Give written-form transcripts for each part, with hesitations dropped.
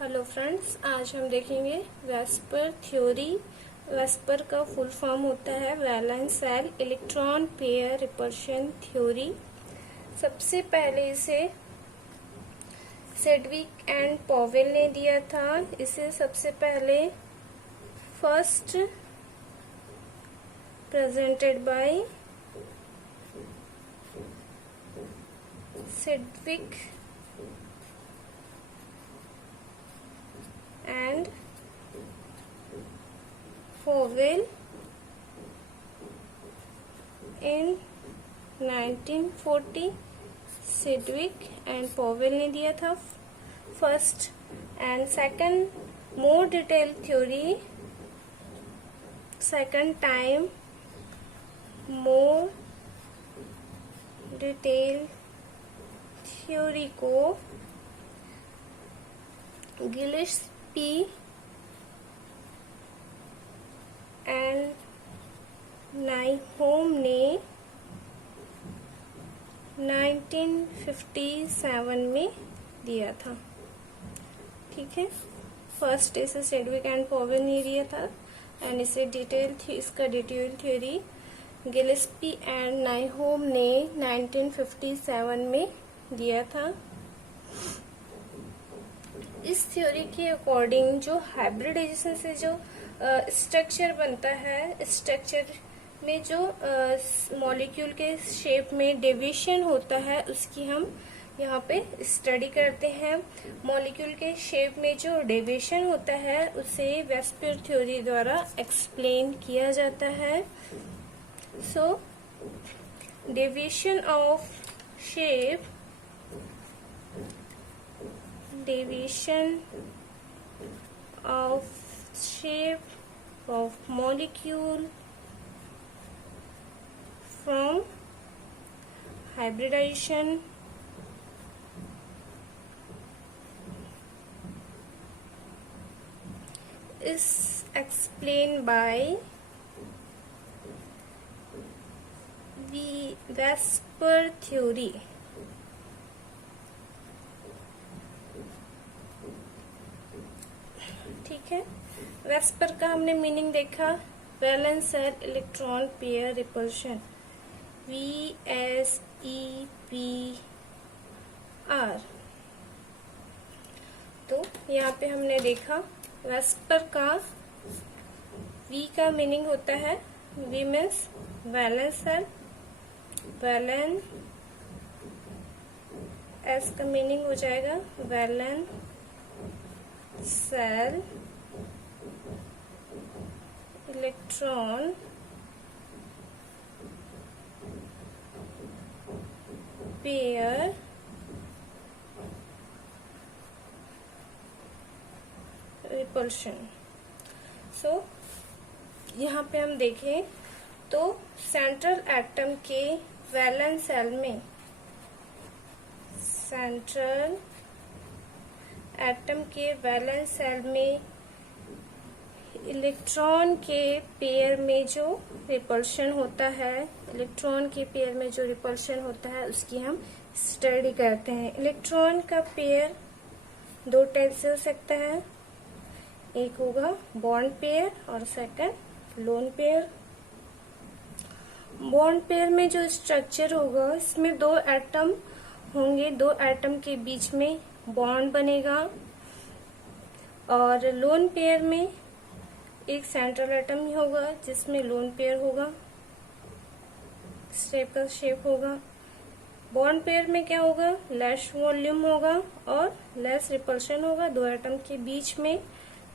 Hello friends, आज हम देखेंगे वेस्पर थ्योरी। वेस्पर का फुल फॉर्म होता है valence shell electron pair repulsion theory. सबसे पहले इसे सेडविक एंड पॉवेल ने दिया था। इसे सबसे पहले first presented by Sedgwick and Powell in 1940। Sedgwick and Powell ने दिया था first and second more detail theory, second time more detail theory को गिलेस्पी एंड नाइहोम ने 1957 में दिया था। ठीक है, फर्स्ट इसे सेडविक एंड पॉवेल ने दिया था एंड इसका डिटेल थ्योरी गिलेस्पी एंड नाइहोम ने 1957 में दिया था। इस थ्योरी के अकॉर्डिंग जो हाइब्रिडाइजेशन से जो स्ट्रक्चर बनता है, स्ट्रक्चर में जो मॉलिक्यूल के शेप में डेविएशन होता है उसकी हम यहाँ पे स्टडी करते हैं। मॉलिक्यूल के शेप में जो डेविएशन होता है उसे वेस्पर थ्योरी द्वारा एक्सप्लेन किया जाता है। So deviation of shape, deviation of shape of molecule from hybridization is explained by the Vesper theory। ठीक है, वेस्पर का हमने मीनिंग देखा, valence shell electron pair repulsion, VSEPR। तो यहाँ पे हमने देखा वेस्पर का V का मीनिंग होता है, V means valence shell, valence, S का मीनिंग हो जाएगा valence shell electron pair repulsion. So यहाँ पे हम देखें तो सेंट्रल एटम के वैलेंस शेल में, सेंट्रल एटम के वैलेंस शेल में इलेक्ट्रॉन के पेयर में जो रिपल्शन होता है, इलेक्ट्रॉन के पेयर में जो रिपल्शन होता है उसकी हम स्टडी करते हैं। इलेक्ट्रॉन का पेयर दो टाइप से हो सकता है, एक होगा बॉन्ड पेयर और second lone pair. Bond pair में जो स्ट्रक्चर होगा इसमें दो एटम होंगे, दो एटम के बीच में बॉन्ड बनेगा, और लोन पेयर में एक सेंट्रल एटम ही होगा जिसमें लोन पेयर होगा, इस टाइप का शेप होगा। बॉन्ड पेयर में क्या होगा, लेस वॉल्यूम होगा और लेस रिपल्शन होगा। दो एटम के बीच में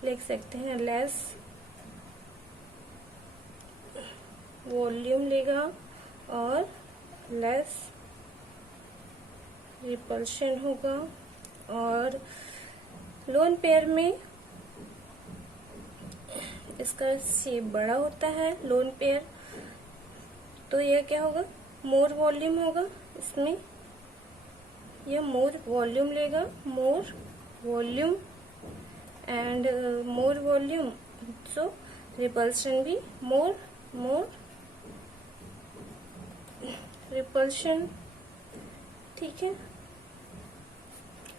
लिख सकते हैं लेस वॉल्यूम लेगा और लेस रिपल्शन होगा। और लोन पेयर में इसका शेप बड़ा होता है, लोन पेयर, तो यह क्या होगा, मोर वॉल्यूम होगा, इसमें यह मोर वॉल्यूम लेगा, मोर volume and more volume, so repulsion भी मोर रिपल्शन। ठीक है,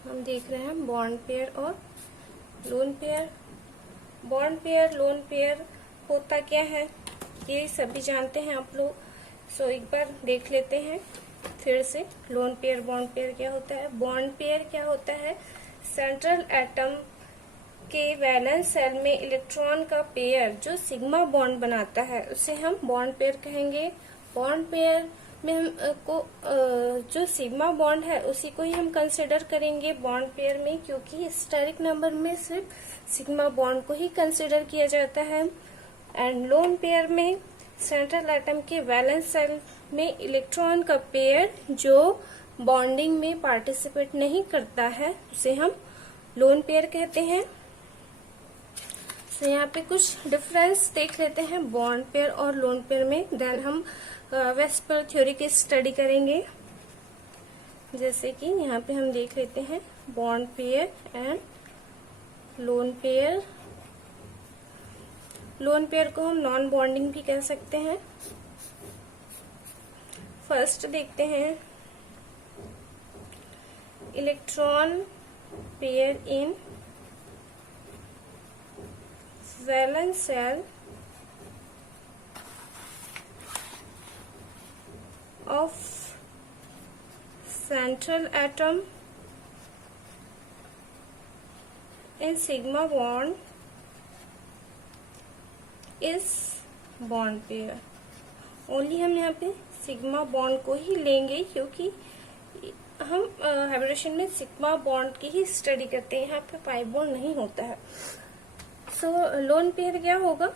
हम देख रहे हैं बॉन्ड पेयर और lone pair, bond pair, lone pair होता क्या है ये सभी जानते हैं आप लोग। सो एक बार देख लेते हैं फिर से। लोन पेयर, बॉन्ड पेयर क्या होता है। बॉन्ड पेयर क्या होता है, सेंट्रल एटम के वैलेंस सेल में इलेक्ट्रॉन का पेयर जो सिग्मा बॉन्ड बनाता है उसे हम बॉन्ड पेयर कहेंगे। बॉन्ड पेयर में हम को जो सिग्मा बॉन्ड है उसी को ही हम कंसिडर करेंगे बॉन्ड पेयर में, क्योंकि स्टेरिक नंबर में सिर्फ सिग्मा बॉन्ड को ही कंसिडर किया जाता है। एंड लोन पेयर में सेंट्रल एटम के वैलेंस सेल में इलेक्ट्रॉन का पेयर जो बॉन्डिंग में पार्टिसिपेट नहीं करता है उसे हम लोन पेयर कहते हैं। तो यहाँ पे कुछ डिफरेंस देख लेते हैं बॉन्ड पेयर और लोन पेयर में, देन हम वेस्पर थ्योरी की स्टडी करेंगे। जैसे कि यहाँ पे हम देख लेते हैं bond pair and lone pair. Lone pair को हम नॉन बॉन्डिंग भी कह सकते हैं। फर्स्ट देखते हैं electron pair in valence shell of central atom in sigma bond is bond pair। Only हम यहाँ पे सिग्मा बॉन्ड को ही लेंगे क्योंकि हम हाइब्रिडेशन में सिग्मा बॉन्ड की ही स्टडी करते हैं, यहाँ पे पाई बॉन्ड नहीं होता है। सो लोन पेयर क्या होगा,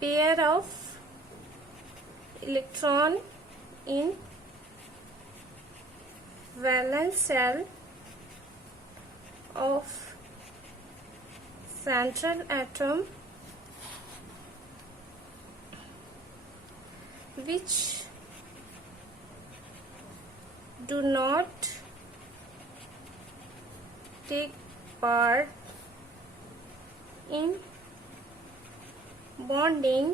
pair of electron in valence cell of central atom which do not take part in bonding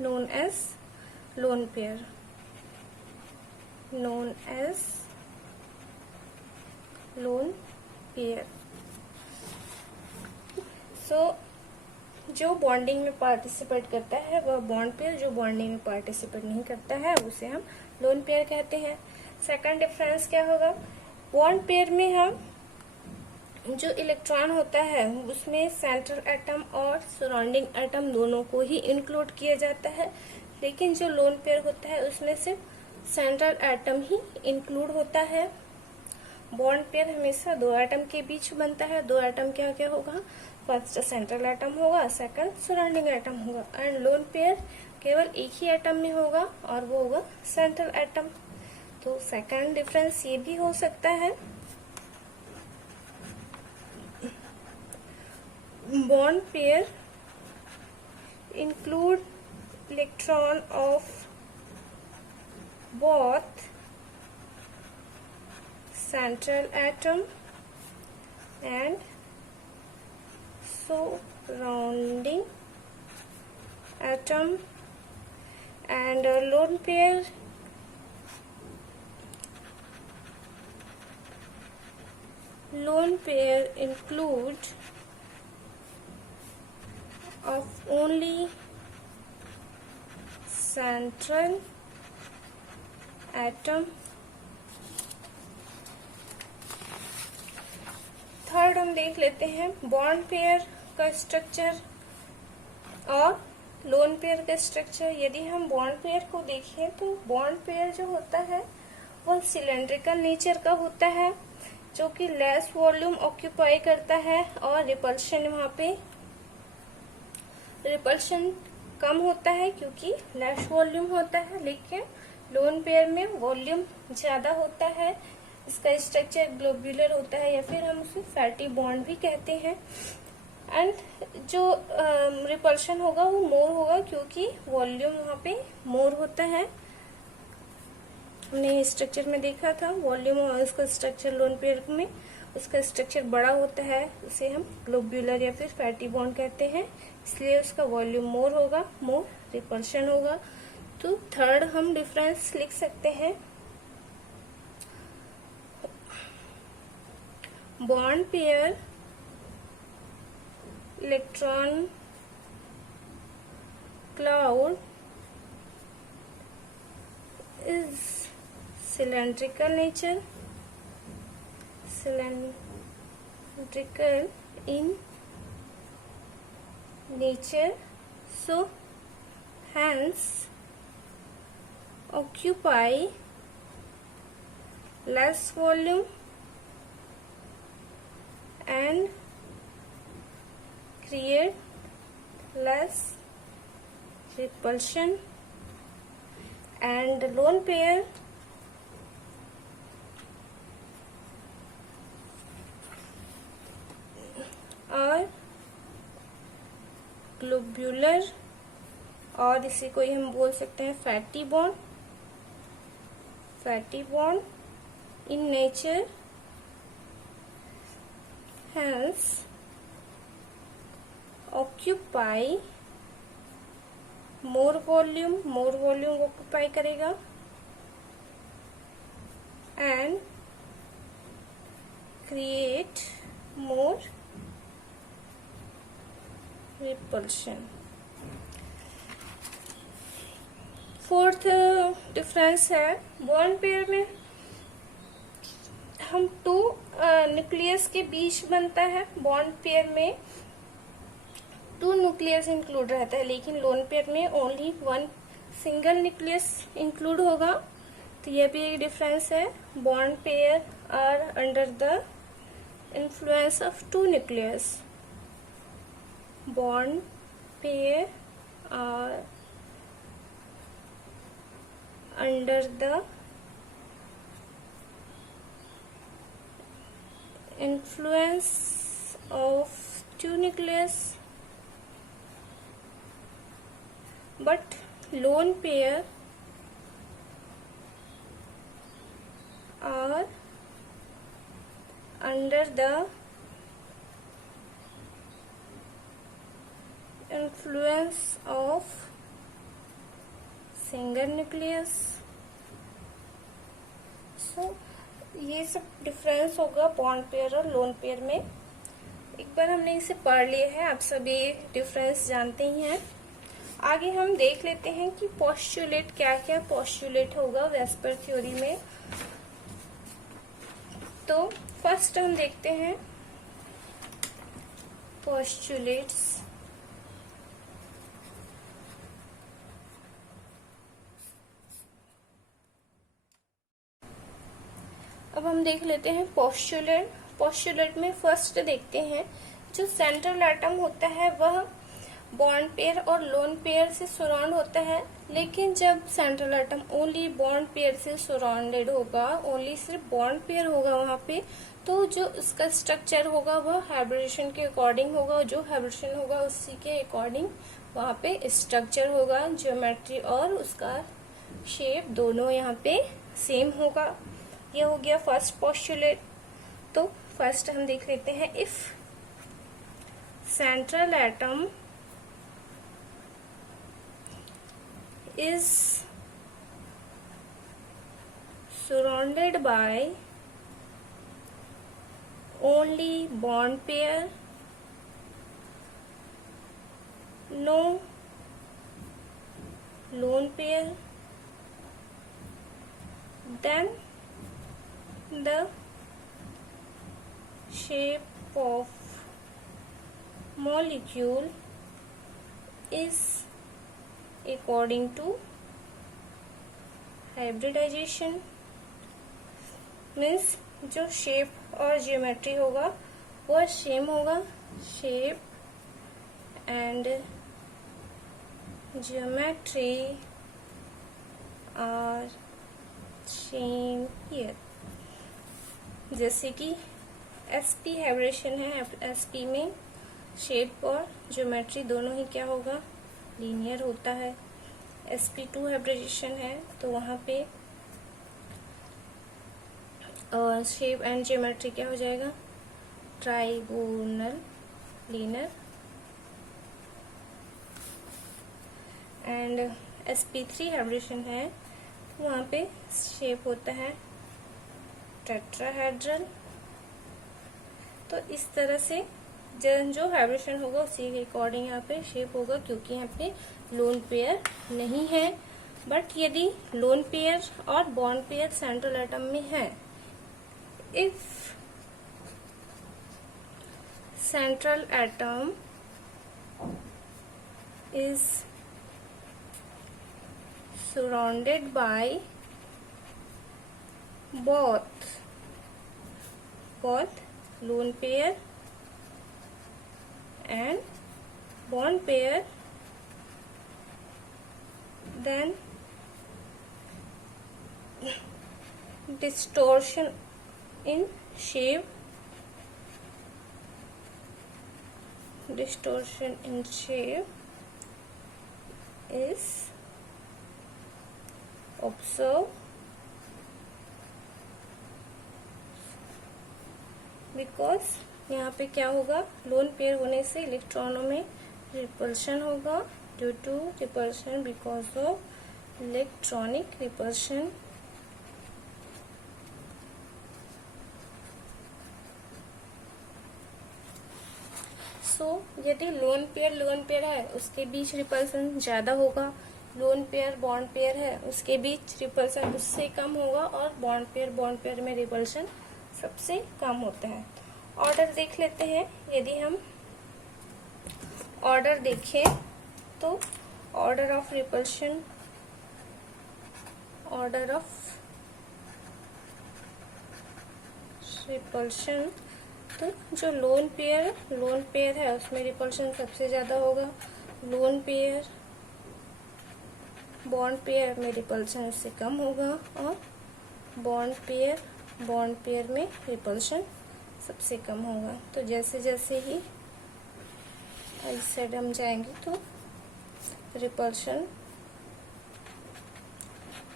known as lone pair, known as lone pair। सो जो बॉन्डिंग में पार्टिसिपेट करता है वह बॉन्ड पेयर, जो बॉन्डिंग में participate नहीं करता है उसे हम लोन पेयर कहते हैं। सेकंड डिफरेंस क्या होगा, बॉन्ड पेयर में हम जो इलेक्ट्रॉन होता है उसमें सेंट्रल एटम और सराउंडिंग एटम दोनों को ही इंक्लूड किया जाता है, लेकिन जो लोन पेयर होता है उसमें सिर्फ सेंट्रल एटम ही इंक्लूड होता है। बॉन्ड पेयर हमेशा दो एटम के बीच बनता है। दो एटम क्या क्या होगा, फर्स्ट सेंट्रल एटम होगा, सेकंड सराउंडिंग एटम होगा। एंड लोन पेयर केवल एक ही एटम में होगा और वो होगा सेंट्रल एटम। तो सेकंड डिफरेंस ये भी हो सकता है, bond pair include electron of both central atom and surrounding atom, and lone pair include of only central atom. Third हम देख लेते हैं बॉन्ड पेयर का स्ट्रक्चर और लोन पेयर का स्ट्रक्चर। यदि हम बॉन्ड पेयर को देखें तो बॉन्ड पेयर जो होता है वह सिलेंड्रिकल नेचर का होता है, जो कि लेस वॉल्यूम ऑक्यूपाई करता है और रिपल्शन वहां पे रिपल्शन कम होता है क्योंकि लेस वॉल्यूम होता है। लेकिन लोन पेयर में वॉल्यूम ज्यादा होता है, इसका स्ट्रक्चर ग्लोब्यूलर होता है या फिर हम उसे फैटी बॉन्ड भी कहते हैं। एंड जो रिपल्शन होगा वो मोर होगा क्योंकि वॉल्यूम वहां पे मोर होता है। हमने स्ट्रक्चर में देखा था वॉल्यूम और उसका स्ट्रक्चर लोन पेयर में उसका स्ट्रक्चर बड़ा होता है, उसे हम ग्लोब्यूलर या फिर फैटी बॉन्ड कहते हैं, इसलिए उसका वॉल्यूम मोर होगा, मोर रिपल्शन होगा। तो थर्ड हम डिफरेंस लिख सकते हैं, bond pair electron cloud is cylindrical nature, cylindrical in nature, so hence occupy less volume and create less repulsion, and lone pair और ग्लोब्यूलर, और इसी को ही हम बोल सकते हैं fatty bond in nature, hence occupy more volume occupy करेगा and create more repulsion. Fourth difference है बॉन्ड पेयर में हम टू न्यूक्लियस के बीच बनता है, बॉन्ड पेयर में टू न्यूक्लियस इंक्लूड रहता है, लेकिन लोन पेयर में only one single nucleus include होगा। तो यह भी एक डिफरेंस है। Bond pair are under the influence of two nucleus, bond pair are under the influence of two nucleus, but lone pair are under the influence of single nucleus. So ये सब difference होगा bond pair और loan pair में। एक बार हमने इसे पढ़ लिया है, आप सभी डिफरेंस जानते ही हैं। आगे हम देख लेते हैं कि पोस्टुलेट क्या क्या पोस्टुलेट होगा वेस्पर थ्योरी में। तो फर्स्ट हम देखते हैं पोस्टुलेट्स। अब हम देख लेते हैं पोस्टुलेट। पोस्टुलेट में फर्स्ट देखते हैं जो सेंट्रल एटम होता है वह बॉन्ड पेयर और लोन पेयर से सराउंड होता है, लेकिन जब central atom only bond pair से सराउंडेड होगा, ओनली सिर्फ बॉन्ड पेयर होगा वहां पे, तो जो उसका स्ट्रक्चर होगा वह हाइब्रिडेशन के अकॉर्डिंग होगा, जो हाइब्रिडेशन होगा उसी के अकॉर्डिंग वहां पे स्ट्रक्चर होगा, ज्योमेट्री और उसका शेप दोनों यहाँ पे सेम होगा। ये हो गया फर्स्ट पोस्टुलेट। तो फर्स्ट हम देख लेते हैं, if central atom is surrounded by only bond pair, no lone pair, then the shape of molecule is according to hybridization, means जो शेप और ज्योमेट्री होगा वह सेम होगा, shape and geometry are same here. जैसे कि sp hybridization है, sp में shape और ज्योमेट्री दोनों ही क्या होगा, लीनियर होता है। sp2 हाइब्रिडेशन है तो वहां पे शेप एंड ज्योमेट्री क्या हो जाएगा, trigonal linear. And sp3 hybridisation है तो वहां पे शेप होता है टेट्राहेड्रल। तो इस तरह से जो हाइब्रिडेशन होगा उसी के अकॉर्डिंग यहाँ पे शेप होगा, क्योंकि यहाँ पे लोन पेयर नहीं है। बट यदि लोन पेयर और बॉन्ड पेयर सेंट्रल एटम में है, if central atom is surrounded by both lone pair and bond pair, then distortion in shape is observed because यहाँ पे क्या होगा, लोन पेयर होने से इलेक्ट्रॉनों में रिपल्शन होगा, due to repulsion because of electronic repulsion. So यदि लोन पेयर है उसके बीच रिपल्सन ज्यादा होगा, लोन पेयर बॉन्ड पेयर है उसके बीच रिपल्सन उससे कम होगा, और बॉन्ड पेयर में रिपल्सन सबसे कम होता है। ऑर्डर देख लेते हैं। यदि हम ऑर्डर देखें तो ऑर्डर ऑफ रिपल्शन तो जो लोन पेयर है उसमें रिपल्शन सबसे ज्यादा होगा, लोन पेयर बॉन्ड पेयर में रिपल्शन उससे कम होगा, और बॉन्ड पेयर में रिपल्शन सबसे कम होगा। तो जैसे जैसे ही इस साइड हम जाएंगे तो रिपल्शन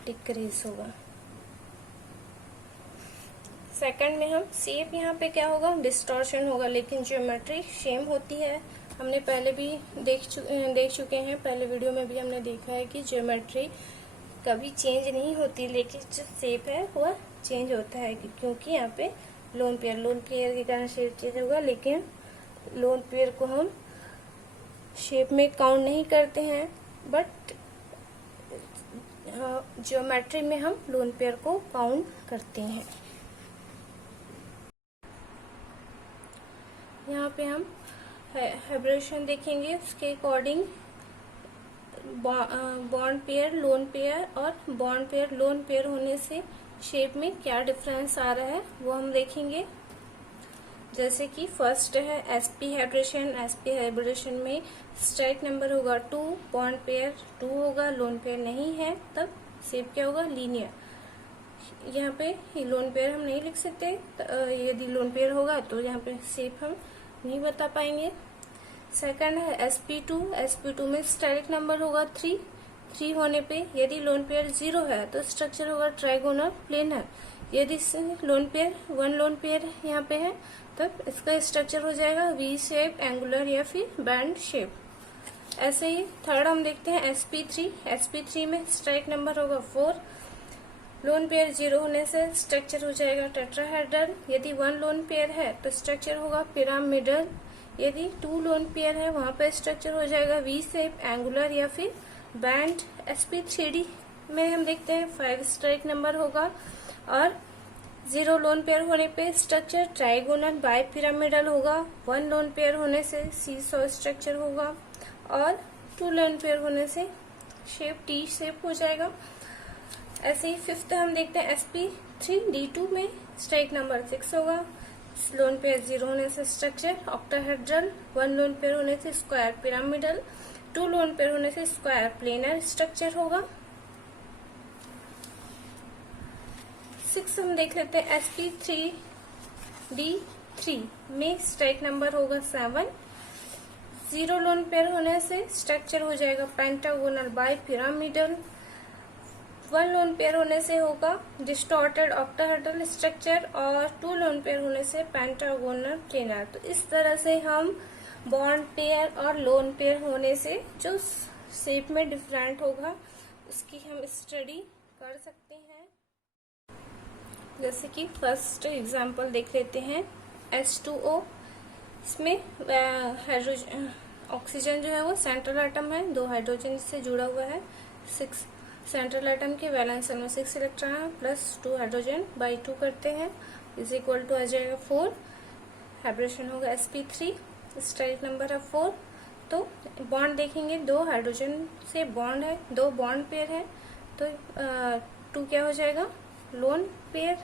डिक्रीज होगा। सेकंड में हम शेप, यहाँ पे क्या होगा, डिस्टॉर्शन होगा, लेकिन ज्योमेट्री सेम होती है। हमने पहले भी देख चुके हैं, पहले वीडियो में भी हमने देखा है कि ज्योमेट्री कभी चेंज नहीं होती, लेकिन जो शेप है वह चेंज होता है, क्योंकि यहाँ पे लोन पेयर के कारण शेप चेंज होगा, लेकिन लोन पेयर को हम शेप में काउंट नहीं करते हैं, बट ज्योमेट्री में हम लोन पेयर को काउंट करते हैं। यहाँ पे हम हाइब्रिडेशन देखेंगे, उसके according bond pair lone pair और बॉन्ड पेयर लोन पेयर होने से शेप में क्या डिफरेंस आ रहा है वो हम देखेंगे। जैसे कि फर्स्ट है sp हाइब्रिडेशन में स्ट्राइक नंबर होगा 2, बॉन्ड पेयर 2 होगा, लोन पेयर नहीं है, तब शेप क्या होगा, लीनियर। यहाँ पे लोन पेयर हम नहीं लिख सकते, यदि लोन पेयर होगा तो यहाँ पे शेप हम नहीं बता पाएंगे। सेकंड है sp2 में स्टेरिक नंबर होगा 3 होने पे यदि लोन पेयर 0 है तो स्ट्रक्चर होगा ट्राइगोनल प्लेनर। यदि लोन पेयर यहाँ पे है तब इसका स्ट्रक्चर हो जाएगा वी शेप, एंगुलर या फिर बैंड शेप। ऐसे ही थर्ड हम देखते हैं sp3 में स्ट्राइक नंबर होगा 4, लोन पेयर 0 होने से स्ट्रक्चर हो जाएगा टेट्राहेड्रल। यदि 1 लोन पेयर है तो स्ट्रक्चर होगा पिरामिडल। यदि 2 लोन पेयर है वहां पर स्ट्रक्चर हो जाएगा वी शेप, एंगुलर या फिर बैंड। sp3d में हम देखते हैं 5 स्ट्राइक नंबर होगा, और 0 लोन पेयर होने पे स्ट्रक्चर ट्राइगोनल बाय पिरामिडल होगा, 1 लोन पेयर होने से सीसॉ स्ट्रक्चर होगा, और 2 लोन पेयर होने से शेप टी शेप हो जाएगा। ऐसे ही फिफ्थ हम देखते हैं sp3d2 में स्ट्राइक नंबर 6 होगा, लोन पेयर 0 होने से स्ट्रक्चर ऑक्टाहेड्रल, 1 लोन पेयर होने से स्क्वायर पिरामिडल, 2 लोन पेयर होने से स्क्वायर प्लेनर स्ट्रक्चर होगा। 6 हम देख लेते हैं sp3d3 में स्ट्राइक नंबर होगा 7, 0 लोन पेयर होने से स्ट्रक्चर हो जाएगा pentagonal bipyramidal, 1 lone pair होने से होगा डिस्टॉर्टेड ऑक्टाहेड्रल स्ट्रक्चर, और 2 लोन पेयर होने से पेंटागोनल प्लेनर। तो इस तरह से हम बॉन्ड पेयर और लोन पेयर होने से जो शेप में डिफरेंट होगा उसकी हम स्टडी कर सकते हैं। जैसे कि फर्स्ट एग्जांपल देख लेते हैं, H2O इसमें हाइड्रोजन ऑक्सीजन जो है वो सेंट्रल एटम है, 2 हाइड्रोजन से जुड़ा हुआ है, 6 सेंट्रल एटम के वैलेंस में 6 इलेक्ट्रॉन है प्लस 2 हाइड्रोजन बाई 2 करते हैं इज इक्वल टू आ जाएगा 4। हाइब्रेशन होगा sp3, स्टेरिक नंबर है 4। तो बॉन्ड देखेंगे, 2 हाइड्रोजन से बॉन्ड है, 2 बॉन्ड पेयर है, तो 2 क्या हो जाएगा लोन पेयर।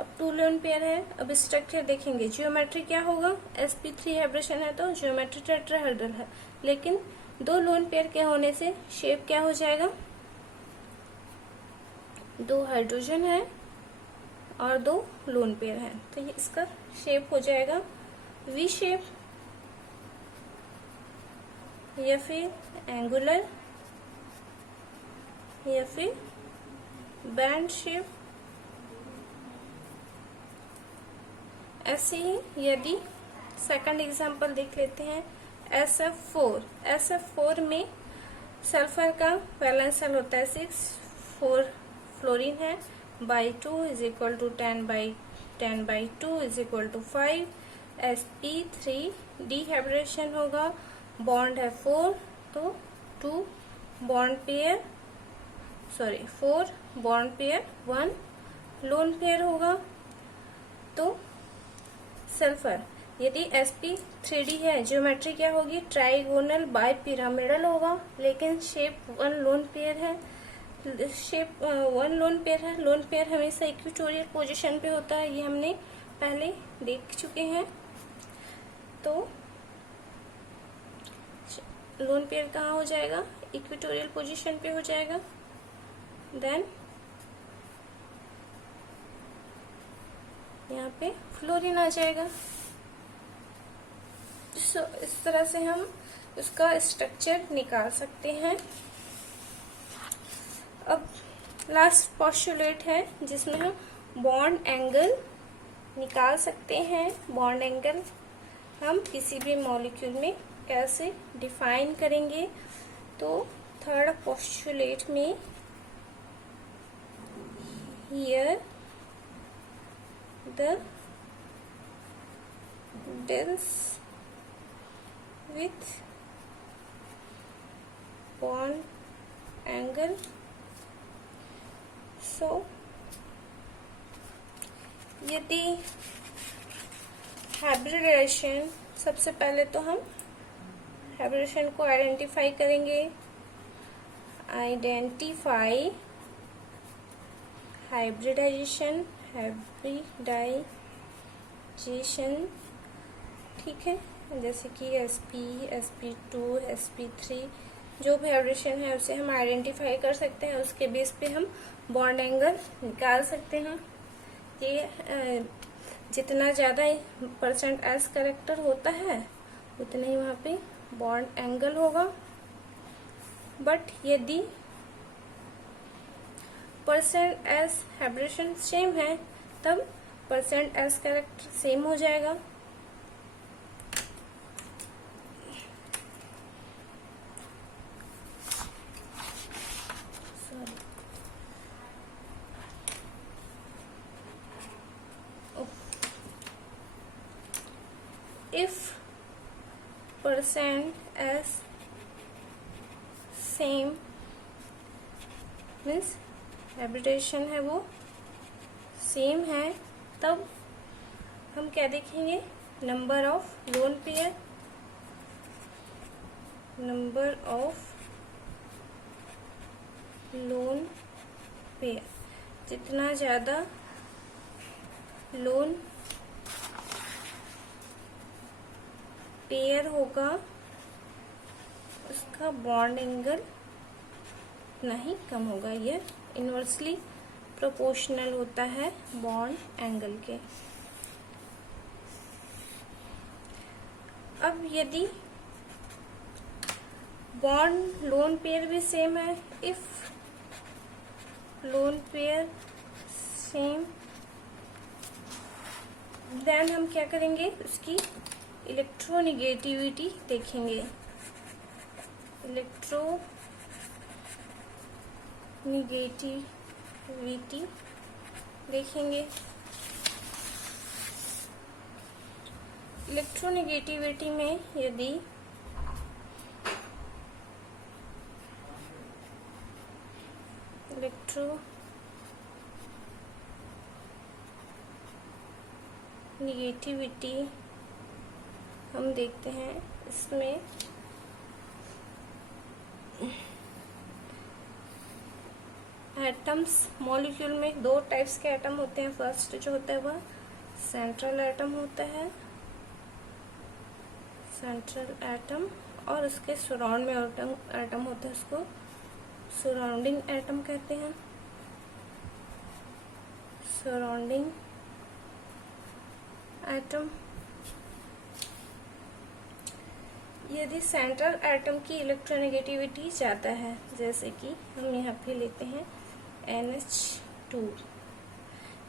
अब 2 लोन पेयर है। अब स्ट्रक्चर देखेंगे, जियोमेट्री क्या होगा, sp3 हाइब्रेशन है तो जियोमेट्री टेट्राहेड्रल है, लेकिन 2 लोन पेयर के होने से शेप क्या हो जाएगा, 2 हाइड्रोजन है और 2 लोन पेयर है, तो ये इसका शेप हो जाएगा वी शेप या फिर एंगुलर या फिर बैंड शेप। ऐसे ही यदि सेकंड एग्जांपल देख लेते हैं, SF4 में सल्फर का वैलेंस शेल होता है 6, 4 फ्लोरीन है, by 2 is equal to 10/2 is equal to 5। sp3 डिहाइब्रेशन होगा, बॉन्ड है 4 तो 4 बॉन्ड पेयर 1 लोन पेयर होगा। तो सल्फर यदि sp3d है, ज्योमेट्री क्या होगी, ट्राइगोनल बाय पिरामिडल होगा, लेकिन शेप 1 लोन पेयर है, लोन पेयर हमेशा इक्वेटोरियल पोजीशन पे होता है, ये हमने पहले देख चुके हैं। तो लोन पेयर कहाँ हो जाएगा, इक्वेटोरियल पोजीशन पे हो जाएगा। देन यहाँ पे फ्लोरीन आ जाएगा। इस तरह से हम उसका स्ट्रक्चर निकाल सकते हैं। अब लास्ट पोस्टुलेट है जिसमें हम बॉन्ड एंगल निकाल सकते हैं। बॉन्ड एंगल हम किसी भी मॉलिक्यूल में कैसे डिफाइन करेंगे, तो थर्ड पोस्टुलेट में here the deals with bond angle। So यदि हाइब्रिडेशन, सबसे पहले तो हम हाइब्रिडेशन को आइडेंटिफाई करेंगे। आइडेंटिफाई हाइब्रिडाइजेशन, ठीक है, जैसे कि sp, sp2, sp3 जो भी हाइब्रिडेशन है उसे हम आइडेंटिफाई कर सकते हैं, उसके बेस पे हम बॉन्ड एंगल निकाल सकते हैं। ये जितना ज़्यादा %s कैरेक्टर होता है उतना ही वहाँ पे बॉन्ड एंगल होगा। बट यदि %s हाइब्रिडेशन सेम है तब %s कैरेक्टर सेम हो जाएगा। If %s same means hybridisation है वो सेम है, तब हम क्या देखेंगे, नंबर ऑफ लोन पेयर, जितना ज्यादा लोन पेयर होगा उसका बॉन्ड एंगल उतना ही कम होगा। ये इनवर्सली प्रोपोर्शनल होता है बॉन्ड एंगल के। अब यदि बॉन्ड लोन पेयर भी सेम है, if lone pair same, then हम क्या करेंगे, उसकी इलेक्ट्रोनिगेटिविटी देखेंगे। इलेक्ट्रोनिगेटिविटी देखेंगे। इलेक्ट्रोनेगेटिविटी में यदि इलेक्ट्रोनेगेटिविटी हम देखते हैं, इसमें एटम्स, मॉलिक्यूल में दो टाइप्स के एटम होते हैं। फर्स्ट जो होता है वह सेंट्रल एटम होता है, सेंट्रल एटम, और उसके सराउंड में एटम होता है, उसको सराउंडिंग एटम कहते हैं। सराउंडिंग एटम, यदि सेंट्रल एटम की इलेक्ट्रोनेगेटिविटी ज़्यादा है, जैसे कि हम यहाँ पे लेते हैं NH2।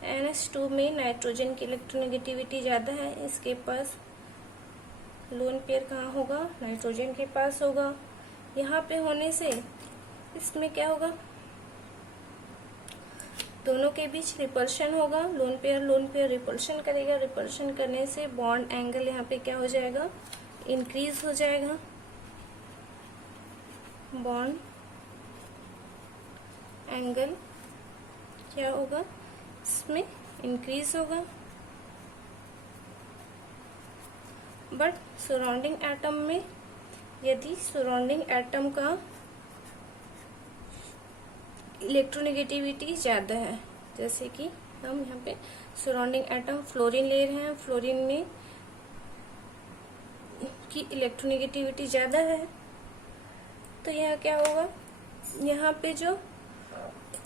NH2 में नाइट्रोजन की इलेक्ट्रोनेगेटिविटी ज़्यादा है, इसके पास लोन पेयर कहाँ होगा, नाइट्रोजन के पास होगा। यहाँ पे होने से इसमें क्या होगा, दोनों के बीच रिपल्शन होगा। लोन पेयर रिपल्शन करेगा, रिपल्शन करने से बॉन्ड एंगल यहाँ पे क्या हो जाएगा, इंक्रीज हो जाएगा। बॉन्ड एंगल क्या होगा, इसमें इंक्रीज होगा। बट सराउंडिंग एटम में यदि सराउंडिंग एटम का इलेक्ट्रोनेगेटिविटी ज़्यादा है, जैसे कि हम यहाँ पे सराउंडिंग एटम फ्लोरीन ले रहे हैं, फ्लोरीन में की इलेक्ट्रोनेगेटिविटी ज़्यादा है, तो यहाँ क्या होगा, यहाँ पे जो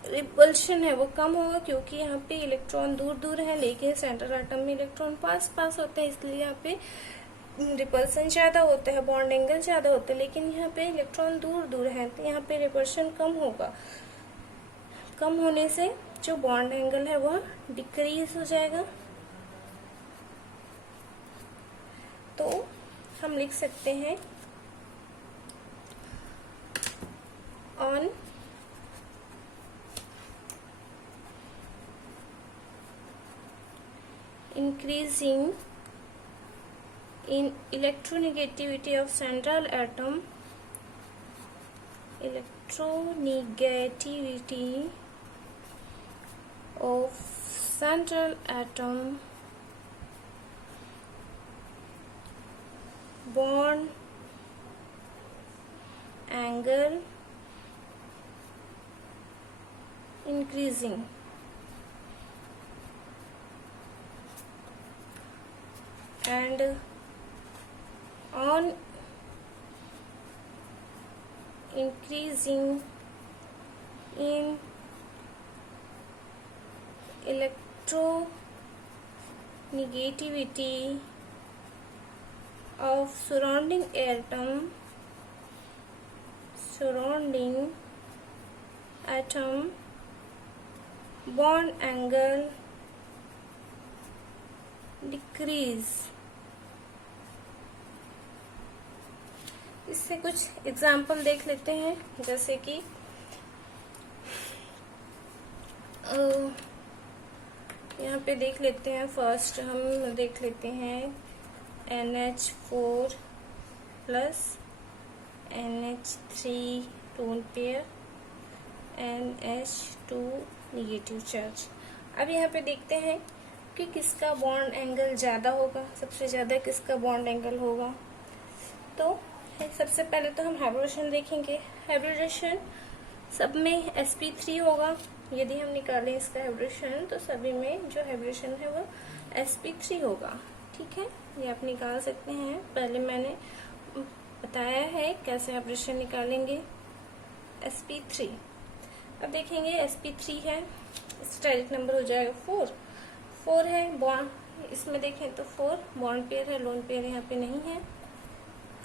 रिपल्शन है वो कम होगा, क्योंकि यहाँ पे इलेक्ट्रॉन दूर दूर है, लेकिन सेंट्रल एटम में इलेक्ट्रॉन पास पास होते हैं, इसलिए यहाँ पे रिपल्सन ज़्यादा होता है, बॉन्ड एंगल ज़्यादा होता है। लेकिन यहाँ पे इलेक्ट्रॉन दूर दूर है, तो यहाँ पे रिपल्शन कम होगा। कम होने से जो बॉन्ड एंगल है वह डिक्रीज हो जाएगा। तो हम लिख सकते हैं on increasing in electronegativity of central atom, electronegativity of central atom, bond angle increasing, and on increasing in electronegativity of surrounding atom, bond angle decrease। इससे कुछ एग्जाम्पल देख लेते हैं, जैसे कि यहाँ पे देख लेते हैं। फर्स्ट हम देख लेते हैं NH4 plus NH3 lone pair, NH2 negative charge. अब यहाँ पे देखते हैं कि किसका बॉन्ड एंगल ज़्यादा होगा, सबसे ज़्यादा किसका बॉन्ड एंगल होगा। तो सबसे पहले तो हम हाइब्रिडेशन देखेंगे। हाइब्रिडेशन सब में sp3 होगा। यदि हम निकालें इसका हाइब्रिडेशन, तो सभी में जो हाइब्रिडेशन है वो sp3 होगा। ठीक है, ये आप निकाल सकते हैं। पहले मैंने बताया है कैसे हाइब्रिडेशन निकालेंगे, sp3। अब देखेंगे sp3 है, इसका डायरेक्ट नंबर हो जाएगा 4 है। बॉन्ड इसमें देखें तो 4 बॉन्ड पेयर है, लोन पेयर यहाँ पे नहीं है।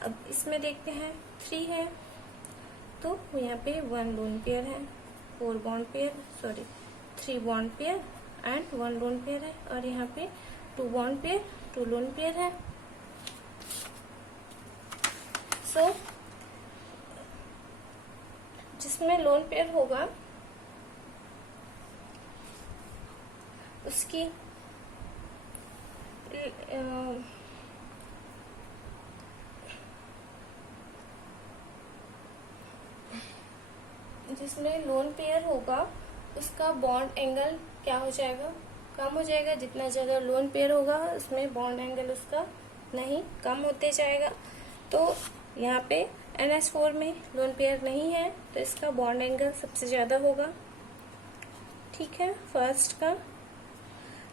अब इसमें देखते हैं 3 है, तो यहाँ पे 1 लोन पेयर है, 3 bond pair and 1 lone pair है, और यहाँ पे 2 बॉन्ड पेयर 2 लोन पेयर है। सो जिसमें लोन पेयर होगा उसकी जिसमें लोन पेयर होगा उसका बॉन्ड एंगल क्या हो जाएगा, कम हो जाएगा। जितना ज्यादा लोन पेयर होगा उसमें बॉन्ड एंगल उसका नहीं कम होते जाएगा। तो यहाँ पे NH4 में लोन पेयर नहीं है तो इसका बॉन्ड एंगल सबसे ज्यादा होगा, ठीक है, फर्स्ट का।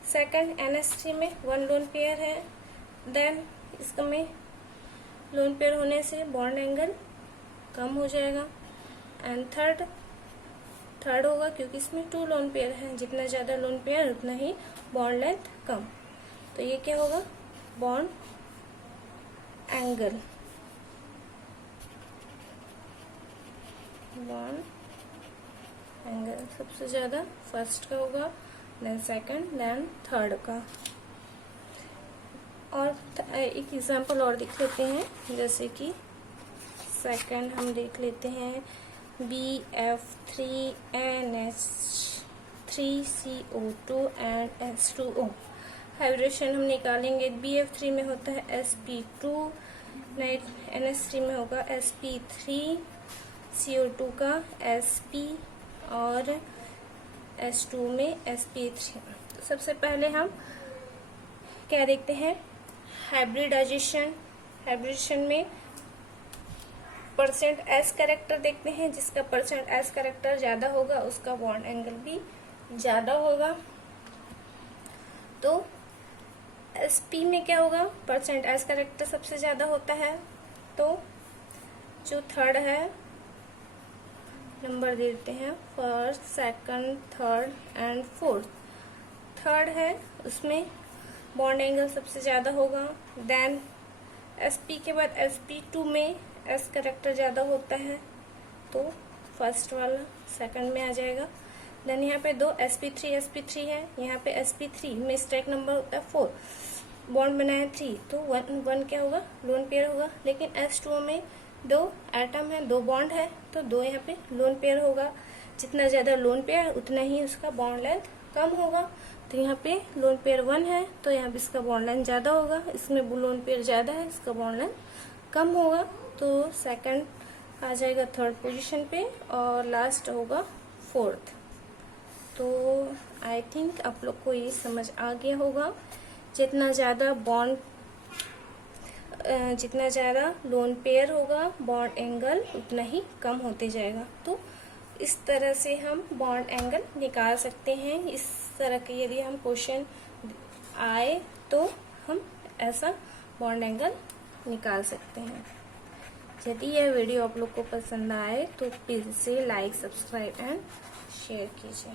सेकंड NH3 में 1 लोन पेयर है, देन इसका में लोन पेयर होने से बॉन्ड एंगल कम हो जाएगा। एंड थर्ड होगा क्योंकि इसमें 2 लोन पेयर है, जितना ज्यादा लोन पेयर उतना ही बॉन्ड लेंथ कम। तो ये क्या होगा, बॉन्ड एंगल, बॉन्ड एंगल सबसे ज्यादा फर्स्ट का होगा, देन सेकंड, देन थर्ड का। और एक एग्जांपल और देख लेते हैं, जैसे कि सेकंड हम देख लेते हैं BF3NH3CO2 एंड H2O। हाइब्रिडेशन हम निकालेंगे, BF3 में होता है sp2, NH3 में होगा sp3, CO2 का sp और H2 में sp3। तो सबसे पहले हम क्या देखते हैं, हाइब्रिडाइजेशन में परसेंट S कैरेक्टर देखते हैं। जिसका परसेंट S कैरेक्टर ज्यादा होगा उसका बॉन्ड एंगल भी ज्यादा होगा। तो sp में क्या होगा, परसेंट S कैरेक्टर सबसे ज्यादा होता है, तो जो थर्ड है नंबर देते हैं, first, second, third and fourth. Third है उसमें बॉन्ड एंगल सबसे ज्यादा होगा। देन sp के बाद sp2 में S कैरेक्टर ज्यादा होता है तो फर्स्ट वाला सेकंड में आ जाएगा। देन यहाँ पे 2 sp3 है, यहाँ पे sp3 में स्ट्राइक नंबर होता है 4, बॉन्ड बनाया 3, तो 1 क्या होगा, लोन पेयर होगा। लेकिन H2O में 2 एटम है, 2 बॉन्ड है, तो 2 यहाँ पे लोन पेयर होगा। जितना ज्यादा लोन पेयर उतना ही उसका बॉन्ड लेंथ कम होगा। तो यहाँ पे लोन पेयर 1 है तो यहाँ पे इसका बॉन्ड लेंथ ज्यादा होगा, इसमें लोन पेयर ज्यादा है, इसका बॉन्ड लेंथ कम होगा। तो सेकंड आ जाएगा थर्ड पोजीशन पे और लास्ट होगा फोर्थ। तो आई थिंक आप लोग को ये समझ आ गया होगा, जितना ज्यादा लोन पेयर होगा बॉन्ड एंगल उतना ही कम होते जाएगा। तो इस तरह से हम बॉन्ड एंगल निकाल सकते हैं। इस तरह के यदि हम क्वेश्चन आए तो हम ऐसा बॉन्ड एंगल निकाल सकते हैं। यदि यह वीडियो आप लोग को पसंद आए तो प्लीज इसे लाइक, सब्सक्राइब एंड शेयर कीजिए।